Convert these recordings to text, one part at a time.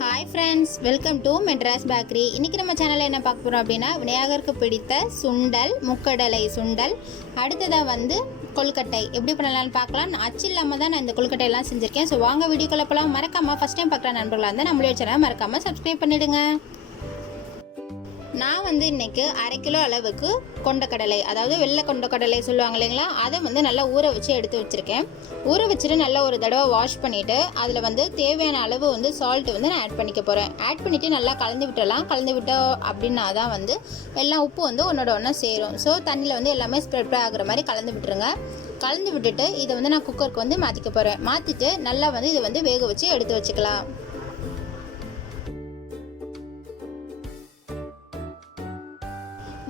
Hi friends, welcome to Madras bakery. இன்றைக்கி நம்ம சேனலில் என்ன பார்க்க போகிறோம் அப்படின்னா, விநாயகருக்கு பிடித்த சுண்டல், முக்கடலை சுண்டல். அடுத்ததாக கொழுக்கட்டை எப்படி பண்ணலான்னு பார்க்கலாம். அச்சு இல்லாமல் தான் நான் இந்த கொழுக்கட்டையெல்லாம் செஞ்சுருக்கேன். ஸோ வாங்க வீடியோக்குள்ள போகலாம். மறக்காமல் ஃபஸ்ட் டைம் பார்க்குற நண்பர்களாக இருந்தால் நம்மளுடைய சேனல் மறக்காமல் சப்ஸ்கிரைப் பண்ணிவிடுங்க. நான் இன்றைக்கி 1/2 கிலோ அளவுக்கு கொண்டக்கடலை, அதாவது வெள்ளை கொண்டக்கடலை சொல்லுவாங்க இல்லைங்களா, அதை நல்லா ஊற வச்சு எடுத்து வச்சுருக்கேன். ஊற வச்சுட்டு நல்லா ஒரு தடவை வாஷ் பண்ணிவிட்டு அதில் தேவையான அளவு சால்ட்டு நான் ஆட் பண்ணிக்க போகிறேன். ஆட் பண்ணிவிட்டு நல்லா கலந்து விட்டுடலாம். கலந்து விட்டோம் அப்படின்னா தான் எல்லாம் உப்பு ஒன்றோட ஒன்றா சேரும். ஸோ தண்ணியில் எல்லாமே ஸ்ப்ரெட் ஆகுற மாதிரி கலந்து விட்டுருங்க. கலந்து விட்டுட்டு இதை நான் குக்கருக்கு மாற்றிக்க போகிறேன். மாற்றிட்டு நல்லா இதை வேக வச்சு எடுத்து வச்சுக்கலாம்.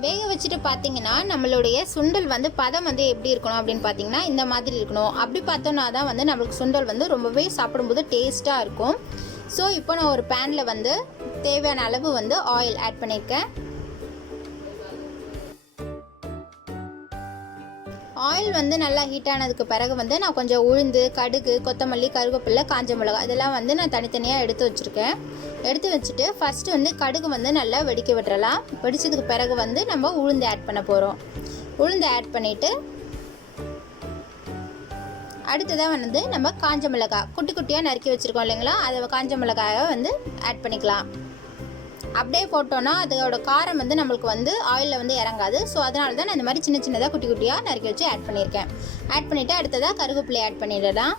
வேக வச்சுட்டு பார்த்தீங்கன்னா நம்மளுடைய சுண்டல் பதம் எப்படி இருக்கணும் அப்படின்னு பார்த்தீங்கன்னா இந்த மாதிரி இருக்கணும். அப்படி பார்த்தோன்னா தான் நம்மளுக்கு சுண்டல் ரொம்பவே சாப்பிடும்போது டேஸ்ட்டாக இருக்கும். ஸோ இப்போ நான் ஒரு பேனில் தேவையான அளவு ஆயில் ஆட் பண்ணியிருக்கேன். ஆயில் நல்லா ஹீட் ஆனதுக்கு பிறகு நான் கொஞ்சம் உளுந்து, கடுகு, கொத்தமல்லி, கருவேப்பிலை, காஞ்ச மிளகாய் இதெல்லாம் நான் தனித்தனியாக எடுத்து வச்சுருக்கேன். எடுத்து வச்சுட்டு ஃபஸ்ட்டு கடுகு நல்லா வெடிக்க விட்டுறலாம். வெடிச்சதுக்கு பிறகு நம்ம உளுந்து ஆட் பண்ண போகிறோம். உளுந்து ஆட் பண்ணிவிட்டு அடுத்ததாக நம்ம காஞ்ச மிளகாய் குட்டி குட்டியாக நறுக்கி வச்சுருக்கோம் இல்லைங்களா, அதை காஞ்ச மிளகாயை ஆட் பண்ணிக்கலாம். அப்படியே போட்டோன்னா அதோட காரம் நம்மளுக்கு ஆயிலில் இறங்காது. ஸோ அதனால தான் நான் இந்த மாதிரி சின்ன சின்னதாக குட்டி குட்டியாக நறுக்கி வச்சு ஆட் பண்ணியிருக்கேன். ஆட் பண்ணிவிட்டு அடுத்ததாக கருவேப்பிலை ஆட் பண்ணிடலாம்.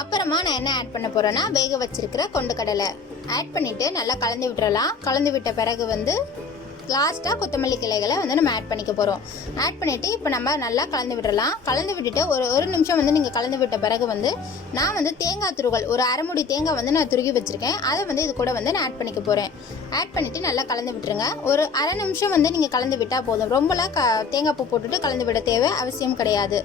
அப்புறமா நான் என்ன ஆட் பண்ண போகிறேன்னா, வேக வச்சிருக்கிற கொண்டக்கடலை ஆட் பண்ணிவிட்டு நல்லா கலந்து விட்டுறலாம். கலந்து விட்ட பிறகு லாஸ்ட்டாக கொத்தமல்லி கிளைகளை நம்ம ஆட் பண்ணிக்க போகிறோம். ஆட் பண்ணிவிட்டு இப்போ நம்ம நல்லா கலந்து விட்டுறலாம். கலந்து விட்டுட்டு ஒரு நிமிஷம் நீங்கள் கலந்து விட்ட பிறகு நான் தேங்காய் துருவல் ஒரு அரை மூடி தேங்காய் நான் துருகி வச்சுருக்கேன். அதை இது கூட நான் ஆட் பண்ணிக்க போகிறேன். ஆட் பண்ணிவிட்டு நல்லா கலந்து விட்டுருங்க. ஒரு அரை நிமிஷம் நீங்கள் கலந்து விட்டால் போதும். ரொம்பலாம் தேங்காய் பூ போட்டுட்டு கலந்து விட தேவை அவசியம் கிடையாது.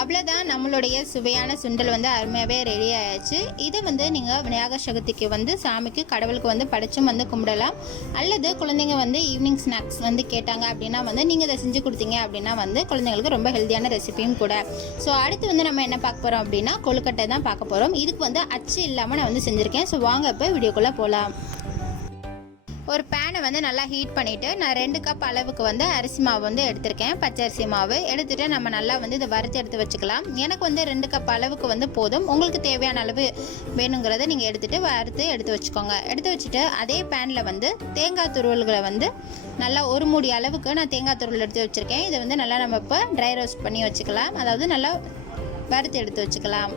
அவ்வளோதான், நம்மளுடைய சுவையான சுண்டல் அருமையாகவே ரெடி ஆயாச்சு. இதை நீங்கள் விநாயகர் சதுர்த்திக்கு சாமிக்கு கடவுளுக்கு படைச்சும் கும்பிடலாம். அல்லது குழந்தைங்க ஈவினிங் ஸ்நாக்ஸ் கேட்டாங்க அப்படின்னா நீங்கள் இதை செஞ்சு கொடுத்தீங்க அப்படின்னா குழந்தைங்களுக்கு ரொம்ப ஹெல்த்தியான ரெசிபியும் கூட. ஸோ அடுத்து நம்ம என்ன பார்க்க போகிறோம் அப்படின்னா, கொழுக்கட்டை தான் பார்க்க போகிறோம். இதுக்கு அச்சு இல்லாமல் நான் செஞ்சுருக்கேன். ஸோ வாங்க இப்போ வீடியோக்குள்ளே போகலாம். ஒரு பேனை நல்லா ஹீட் பண்ணிவிட்டு நான் 2 கப் அளவுக்கு அரிசி மாவு எடுத்திருக்கேன். பச்சரிசி மாவு எடுத்துகிட்டு நம்ம நல்லா இதை வறுத்து எடுத்து வச்சுக்கலாம். எனக்கு 2 கப் அளவுக்கு போதும். உங்களுக்கு தேவையான அளவு வேணுங்கிறத நீங்கள் வறுத்து எடுத்து வச்சுக்கோங்க. எடுத்து வச்சுட்டு அதே பேனில் தேங்காய் துருவல்களை நல்லா ஒரு மூடி அளவுக்கு நான் தேங்காய் துருவல் எடுத்து வச்சுருக்கேன். இதை நல்லா நம்ம இப்போ ட்ரை ரோஸ்ட் பண்ணி வச்சுக்கலாம். அதாவது நல்லா வறுத்து எடுத்து வச்சுக்கலாம்.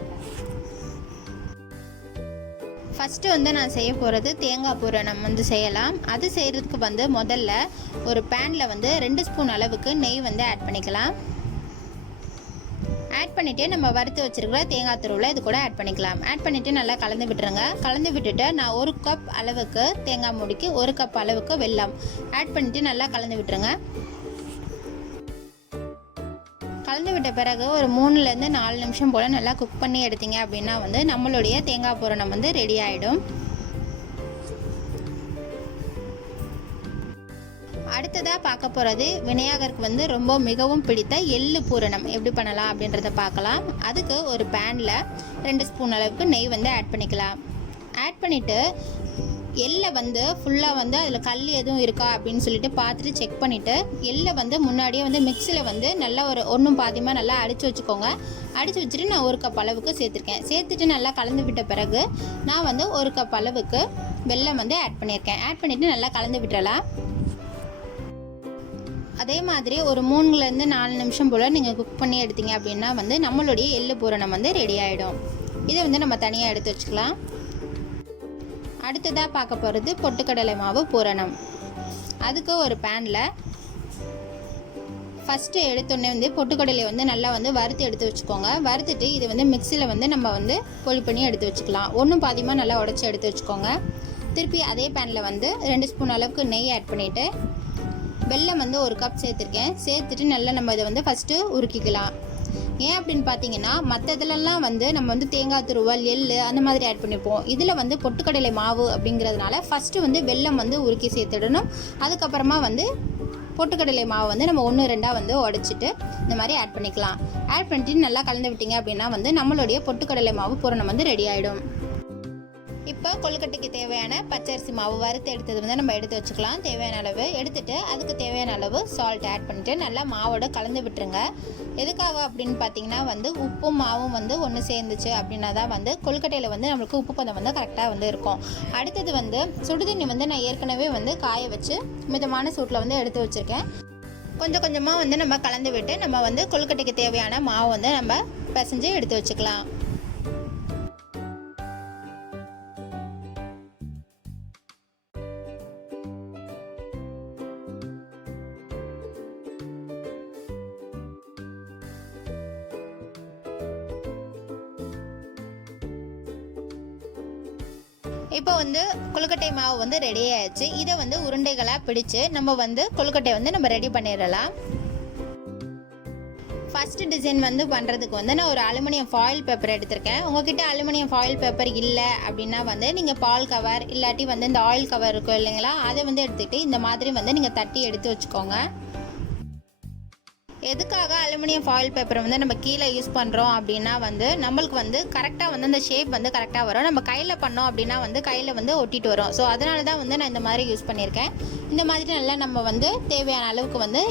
ஃபஸ்ட்டு நான் செய்ய போகிறது தேங்காய் பூரணம் செய்யலாம். அது செய்கிறதுக்கு முதல்ல ஒரு பேனில் 2 ஸ்பூன் அளவுக்கு நெய் ஆட் பண்ணிக்கலாம். ஆட் பண்ணிவிட்டு நம்ம வறுத்து வச்சுருக்கிற தேங்காய் துருவலை இது கூட ஆட் பண்ணிக்கலாம். ஆட் பண்ணிவிட்டு நல்லா கலந்து விட்டுருங்க. கலந்து விட்டுட்டு நான் 1 கப் அளவுக்கு தேங்காய் மூடிக்கு 1 கப் அளவுக்கு வெல்லம் ஆட் பண்ணிவிட்டு நல்லா கலந்து விட்டுருங்க. கலந்து விட்ட பிறகு ஒரு 3லேருந்து 4 நிமிஷம் போல் நல்லா குக் பண்ணி எடுத்தீங்க அப்படின்னா நம்மளுடைய தேங்காய் பூரணம் ரெடி ஆகிடும். அடுத்ததாக பார்க்க போகிறது விநாயகருக்கு ரொம்ப மிகவும் பிடித்த எள்ளு பூரணம் எப்படி பண்ணலாம் அப்படின்றத பார்க்கலாம். அதுக்கு ஒரு பேனில் 2 ஸ்பூன் அளவுக்கு நெய் ஆட் பண்ணிக்கலாம். ஆட் பண்ணிவிட்டு எள்ளை ஃபுல்லாக அதில் கல் எதுவும் இருக்கா அப்படின்னு சொல்லிட்டு பார்த்துட்டு செக் பண்ணிவிட்டு எள்ளை முன்னாடியே மிக்சியில் நல்லா ஒரு ஒன்றும் பாதியமாக நல்லா அடித்து வச்சுக்கோங்க. அடித்து வச்சுட்டு நான் 1 கப் அளவுக்கு சேர்த்துருக்கேன். சேர்த்துட்டு நல்லா கலந்து விட்ட பிறகு நான் 1 கப் அளவுக்கு வெல்லம் ஆட் பண்ணியிருக்கேன். ஆட் பண்ணிவிட்டு நல்லா கலந்து விட்டுறலாம். அதே மாதிரி ஒரு 3லேருந்து 4 நிமிஷம் போல் நீங்கள் குக் பண்ணி எடுத்தீங்க அப்படின்னா நம்மளுடைய எள்ளு பூரணம் ரெடி ஆகிடும். இதை நம்ம தனியாக எடுத்து வச்சுக்கலாம். அடுத்ததாக பார்க்க போகிறது பொட்டுக்கடலை மாவு பூரணம். அதுக்கு ஒரு பேனில் ஃபஸ்ட்டு எடுத்தோடனே பொட்டுக்கடலை நல்லா வறுத்து எடுத்து வச்சுக்கோங்க. வறுத்துட்டு இது மிக்சியில் நம்ம பொடி பண்ணி எடுத்து வச்சுக்கலாம். ஒன்றும் பாதியமாக நல்லா உடச்சி எடுத்து வச்சுக்கோங்க. திருப்பி அதே பேனில் 2 ஸ்பூன் அளவுக்கு நெய் ஆட் பண்ணிவிட்டு வெல்லம் 1 கப் சேர்த்துருக்கேன். சேர்த்துட்டு நல்லா நம்ம இதை ஃபஸ்ட்டு உருக்கிக்கலாம். ஏன் அப்படின்னு பார்த்தீங்கன்னா, மற்றதுலலாம் நம்ம தேங்காய் துருவல், எள்ளு அந்த மாதிரி ஆட் பண்ணிப்போம். இதில் பொட்டுக்கடலை மாவு அப்படிங்கிறதுனால ஃபஸ்ட்டு வெல்லம் உருக்கி சேர்த்துடணும். அதுக்கப்புறமா பொட்டுக்கடலை மாவு வந்து நம்ம 1-2 வந்து உடைச்சிட்டு இந்த மாதிரி ஆட் பண்ணிக்கலாம். ஆட் பண்ணிட்டு நல்லா கலந்து விட்டீங்க அப்படின்னா வந்து நம்மளுடைய பொட்டுக்கடலை மாவு பூரணம் வந்து ரெடி ஆகிடும். இப்போ கொழுக்கட்டைக்கு தேவையான பச்சரிசி மாவு வறுத்து எடுத்தது வந்து நம்ம எடுத்து வச்சுக்கலாம். தேவையான அளவு எடுத்துகிட்டு அதுக்கு தேவையான அளவு சால்ட் ஆட் பண்ணிவிட்டு நல்லா மாவோட கலந்து விட்டுருங்க. எதுக்காக அப்படின்னு பார்த்தீங்கன்னா வந்து உப்பும் மாவும் வந்து ஒன்று சேர்ந்துச்சு அப்படின்னா தான் வந்து கொழுக்கட்டையில் வந்து நம்மளுக்கு உப்பு பதம் வந்து கரெக்டாக வந்து இருக்கும். அடுத்தது வந்து சுடுதண்ணி வந்து நான் ஏற்கனவே வந்து காய வச்சு மிதமான சூட்டில் வந்து எடுத்து வச்சுருக்கேன். கொஞ்சம் கொஞ்சமாக வந்து நம்ம கலந்து விட்டு நம்ம வந்து கொழுக்கட்டைக்கு தேவையான மாவு வந்து நம்ம பிசைஞ்சு எடுத்து வச்சுக்கலாம். இப்போ வந்து கொழுக்கட்டை மாவு வந்து ரெடி ஆயிடுச்சு. இதை வந்து உருண்டைகளாக பிடிச்சு நம்ம வந்து கொழுக்கட்டை வந்து நம்ம ரெடி பண்ணிடலாம். ஃபர்ஸ்ட் டிசைன் வந்து பண்ணுறதுக்கு வந்து நான் ஒரு அலுமினியம் ஃபாயில் பேப்பர் எடுத்திருக்கேன். உங்ககிட்ட அலுமினியம் ஃபாயில் பேப்பர் இல்லை அப்படின்னா வந்து நீங்கள் பால் கவர் இல்லாட்டி வந்து இந்த ஆயில் கவர் இருக்கும் இல்லைங்களா, அதை வந்து எடுத்துக்கிட்டு இந்த மாதிரி வந்து நீங்கள் தட்டி எடுத்து வச்சுக்கோங்க. எதுக்காக அலுமினியம் ஃபாயில் பேப்பரை வந்து நம்ம கீழே யூஸ் பண்ணுறோம் அப்படின்னா வந்து நம்மளுக்கு வந்து கரெக்டாக வந்து அந்த ஷேப் வந்து கரெக்டாக வரும். நம்ம கையில் பண்ணோம் அப்படின்னா வந்து கையில் வந்து ஒட்டிட்டு வரும். ஸோ அதனால தான் வந்து நான் இந்த மாதிரி யூஸ் பண்ணியிருக்கேன். இந்த மாதிரி நல்லா நம்ம வந்து தேவையான அளவுக்கு வந்து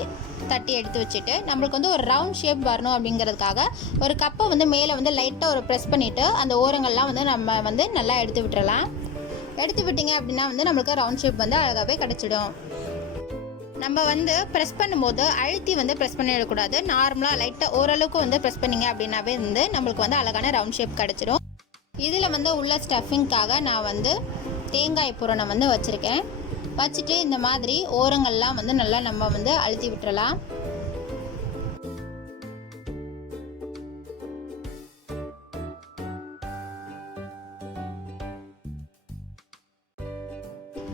தட்டி எடுத்து வச்சுட்டு நம்மளுக்கு வந்து ஒரு ரவுண்ட் ஷேப் வரணும் அப்படிங்கிறதுக்காக ஒரு கப்பை வந்து மேலே வந்து லைட்டாக ஒரு ப்ரெஸ் பண்ணிவிட்டு அந்த ஓரங்கள்லாம் வந்து நம்ம வந்து நல்லா எடுத்து விட்டுறலாம். எடுத்து விட்டிங்க அப்படின்னா வந்து நம்மளுக்கு ரவுண்ட் ஷேப் வந்து அழகாகவே கிடச்சிடும். நம்ம வந்து ப்ரெஸ் பண்ணும்போது அழுத்தி வந்து ப்ரெஸ் பண்ணிடக்கூடாது. நார்மலாக லைட்டாக ஓரளவுக்கு வந்து ப்ரெஸ் பண்ணிங்க அப்படின்னாவே வந்து நம்மளுக்கு வந்து அழகான ரவுண்ட் ஷேப் கிடச்சிடும். இதில் வந்து உள்ள ஸ்டஃபிங்காக நான் வந்து தேங்காய் பூரணம் வந்து வச்சுருக்கேன். வச்சுட்டு இந்த மாதிரி ஓரங்கள்லாம் வந்து நல்லா நம்ம வந்து அழுத்தி விட்டுறலாம்.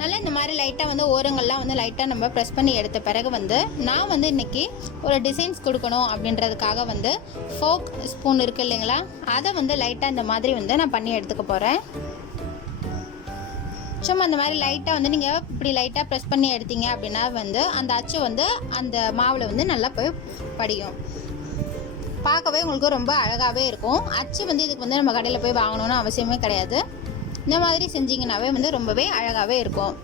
நல்லா இந்த மாதிரி லைட்டாக வந்து ஓரங்கள்லாம் வந்து லைட்டாக நம்ம ப்ரெஸ் பண்ணி எடுத்த பிறகு வந்து நான் வந்து இன்றைக்கி ஒரு டிசைன்ஸ் கொடுக்கணும் அப்படின்றதுக்காக வந்து ஃபோக் ஸ்பூன் இருக்குது இல்லைங்களா, அதை வந்து லைட்டாக இந்த மாதிரி வந்து நான் பண்ணி எடுத்துக்க போகிறேன். சும்மா அந்த மாதிரி லைட்டாக வந்து நீங்கள் இப்படி லைட்டாக ப்ரெஸ் பண்ணி எடுத்தீங்க அப்படின்னா வந்து அந்த அச்சு வந்து அந்த மாவில் வந்து நல்லா போய் படியும். பார்க்கவே உங்களுக்கு ரொம்ப அழகாகவே இருக்கும். அச்சு வந்து இதுக்கு வந்து நம்ம கடையில் போய் வாங்கணும்னு அவசியமே கிடையாது. இந்த மாதிரி செஞ்சிங்கனாவே வந்து ரொம்பவே அழகாகவே இருக்கும்.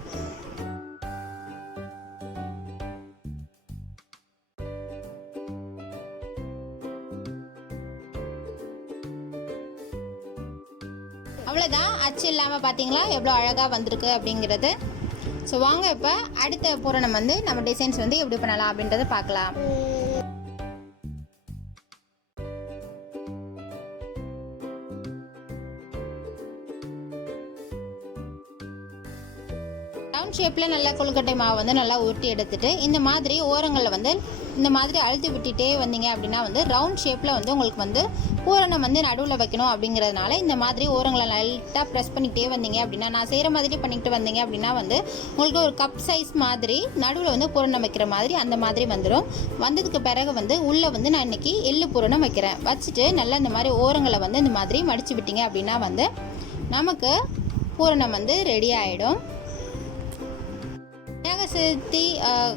அவ்வளோதான், அச்சு இல்லாமல் பார்த்தீங்களா எவ்வளோ அழகாக வந்திருக்கு அப்படிங்கிறது. ஸோ வாங்க இப்போ அடுத்த பூரணம் வந்து நம்ம டிசைன்ஸ் வந்து எப்படி பண்ணலாம் அப்படின்றத பார்க்கலாம். ரவுண்ட் ஷேப்பில் நல்லா கொழுக்கட்டை மாவு வந்து நல்லா உருட்டி எடுத்துட்டு இந்த மாதிரி ஓரங்களில் வந்து இந்த மாதிரி அழுத்தி விட்டுட்டே வந்தீங்க அப்படின்னா வந்து ரவுண்ட் ஷேப்பில் வந்து உங்களுக்கு வந்து பூரணம் வந்து நடுவில் வைக்கணும். அப்படிங்கிறதுனால இந்த மாதிரி ஓரங்களை லைட்டாக ப்ரெஸ் பண்ணிக்கிட்டே வந்தீங்க அப்படின்னா, நான் செய்கிற மாதிரி பண்ணிக்கிட்டு வந்தீங்க அப்படின்னா வந்து உங்களுக்கு ஒரு கப் சைஸ் மாதிரி நடுவில் வந்து பூரணம் வைக்கிற மாதிரி அந்த மாதிரி வந்துடும். வந்ததுக்கு பிறகு வந்து உள்ளே வந்து நான் இன்றைக்கி எள்ளு பூரணம் வைக்கிறேன். வச்சுட்டு நல்லா இந்த மாதிரி ஓரங்களை வந்து இந்த மாதிரி மடித்து விட்டீங்க அப்படின்னா வந்து நமக்கு பூரணம் வந்து ரெடி ஆகிடும். விநாயகர் சதுர்த்தி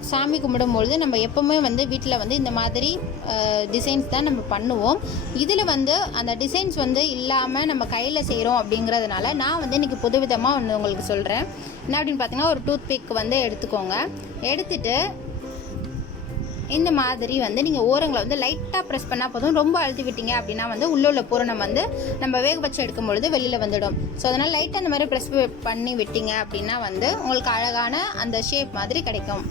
சாமி கும்பிடும்பொழுது நம்ம எப்போவுமே வந்து வீட்டில் வந்து இந்த மாதிரி டிசைன்ஸ் தான் நம்ம பண்ணுவோம். இதில் வந்து அந்த டிசைன்ஸ் வந்து இல்லாமல் நம்ம கையில் செய்கிறோம் அப்படிங்கிறதுனால நான் வந்து இன்றைக்கி புதுவிதமாக ஒன்று உங்களுக்கு சொல்கிறேன். என்ன அப்படின்னு பார்த்தீங்கன்னா, ஒரு டூத் பிக் வந்து எடுத்துக்கோங்க. எடுத்துகிட்டு இந்த மாதிரி வந்து நீங்கள் ஓரங்களை வந்து லைட்டாக ப்ரெஸ் பண்ணால் போதும். ரொம்ப அழுத்தி விட்டீங்க அப்படின்னா வந்து உள்ள பூரணம் வந்து நம்ம வேக வச்சு எடுக்கும் பொழுது வெளியில் வந்துடும். ஸோ அதனால் லைட்டாக இந்த மாதிரி ப்ரெஸ் பண்ணி விட்டீங்க அப்படின்னா வந்து உங்களுக்கு அழகான அந்த ஷேப் மாதிரி கிடைக்கும்.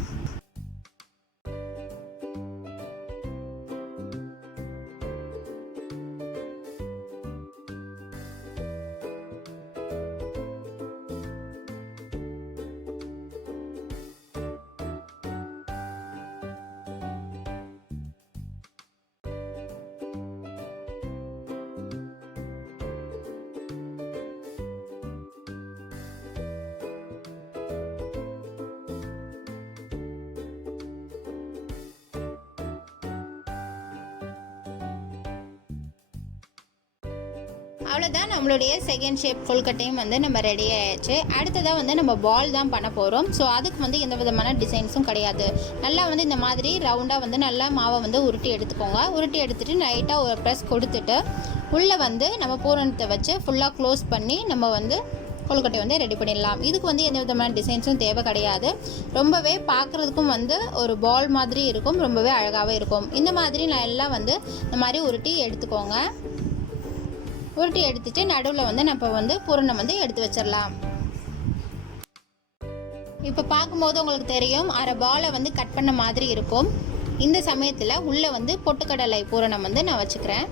அவ்வளோதான், நம்மளுடைய செகண்ட் ஷேப் கொழுக்கட்டையும் வந்து நம்ம ரெடி ஆயிடுச்சு. அடுத்ததாக வந்து நம்ம பால் தான் பண்ண போகிறோம். ஸோ அதுக்கு வந்து எந்த விதமான டிசைன்ஸும் கிடையாது. நல்லா வந்து இந்த மாதிரி ரவுண்டாக வந்து நல்லா மாவை வந்து உருட்டி எடுத்துக்கோங்க. உருட்டி எடுத்துகிட்டு லைட்டாக ஒரு ப்ரெஸ் கொடுத்துட்டு உள்ளே வந்து நம்ம பூரணத்தை வச்சு ஃபுல்லாக க்ளோஸ் பண்ணி நம்ம வந்து கொழுக்கட்டை வந்து ரெடி பண்ணிடலாம். இதுக்கு வந்து எந்த விதமான டிசைன்ஸும் தேவை கிடையாது. ரொம்பவே பார்க்குறதுக்கும் வந்து ஒரு பால் மாதிரி இருக்கும், ரொம்பவே அழகாகவே இருக்கும். இந்த மாதிரி நல்லா வந்து இந்த மாதிரி உருட்டி எடுத்துக்கோங்க. உருட்டி எடுத்துட்டு நடுவில் வந்து நம்ம வந்து பூரணம் வந்து எடுத்து வச்சிடலாம். இப்போ பார்க்கும்போது உங்களுக்கு தெரியும், அரை பாலை வந்து கட் பண்ண மாதிரி இருக்கும். இந்த சமயத்தில் உள்ளே வந்து பொட்டுக்கடலை பூரணம் வந்து நான் வச்சுக்கிறேன்.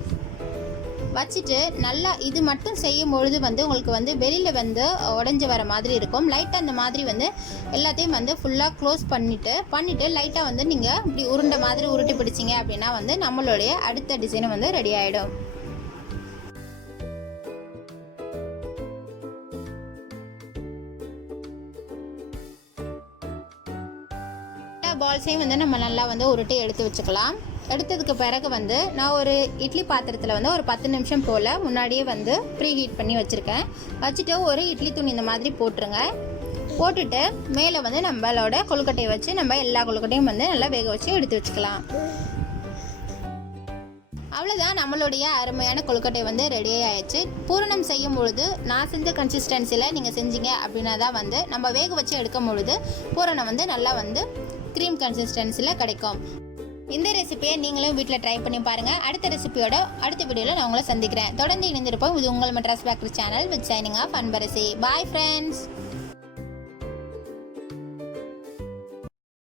வச்சுட்டு நல்லா இது மட்டும் செய்யும் பொழுது வந்து உங்களுக்கு வந்து வெளியில் வந்து உடஞ்சி வர மாதிரி இருக்கும். லைட்டாக அந்த மாதிரி வந்து எல்லாத்தையும் வந்து ஃபுல்லாக க்ளோஸ் பண்ணிவிட்டு லைட்டாக வந்து நீங்கள் இப்படி உருண்டை மாதிரி உருட்டி பிடிச்சிங்க அப்படின்னா வந்து நம்மளுடைய அடுத்த டிசைன் வந்து ரெடி ஆகிடும். பால்ஸையும் வந்து நம்ம நல்லா வந்து உருட்டி எடுத்து வச்சுக்கலாம். எடுத்ததுக்கு பிறகு வந்து நான் ஒரு இட்லி பாத்திரத்தில் வந்து ஒரு 10 நிமிஷம் போல் முன்னாடியே வந்து ப்ரீ ஹீட் பண்ணி வச்சுருக்கேன். வச்சுட்டு ஒரு இட்லி துணி இந்த மாதிரி போட்டுருங்க. போட்டுட்டு மேலே வந்து நம்மளோட கொழுக்கட்டையை வச்சு நம்ம எல்லா கொழுக்கட்டையும் வந்து நல்லா வேக வச்சு எடுத்து வச்சுக்கலாம். அவ்வளோதான், நம்மளுடைய அருமையான கொழுக்கட்டை வந்து ரெடி ஆயிடுச்சு. பூரணம் செய்யும் பொழுது நான் செஞ்ச கன்சிஸ்டன்சியில் நீங்கள் செஞ்சீங்க அப்படின்னா தான் வந்து நம்ம வேக வச்சு எடுக்கும் பொழுது பூரணம் வந்து நல்லா வந்து க்ரீம் கன்சிஸ்டன்சியில் கிடைக்கும். இந்த ரெசிபியை நீங்களும் வீட்டில் ட்ரை பண்ணி பாருங்கள். அடுத்த ரெசிபியோட அடுத்த வீடியோவில் நான் உங்களை சந்திக்கிறேன். தொடர்ந்து இணைந்திருப்போம். இது உங்கள் Madras bakery channel with signing off Anbarasi. Bye friends.